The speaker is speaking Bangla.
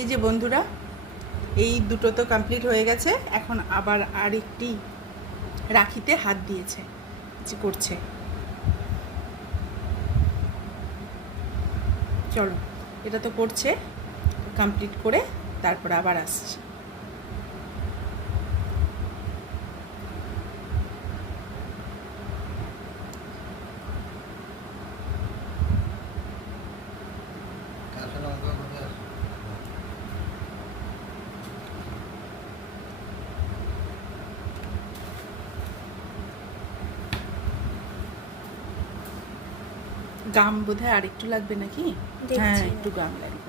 এই যে বন্ধুরা, এই দুটো তো কমপ্লিট হয়ে গেছে। এখন আবার আরেকটি রাখিতে হাত দিয়েছে, যে করছে। চলো, এটা তো করছে, কমপ্লিট করে তারপর আবার আসছে। গাম বোধহয় আরেকটু লাগবে নাকি? হ্যাঁ, একটু গাম লাগবে।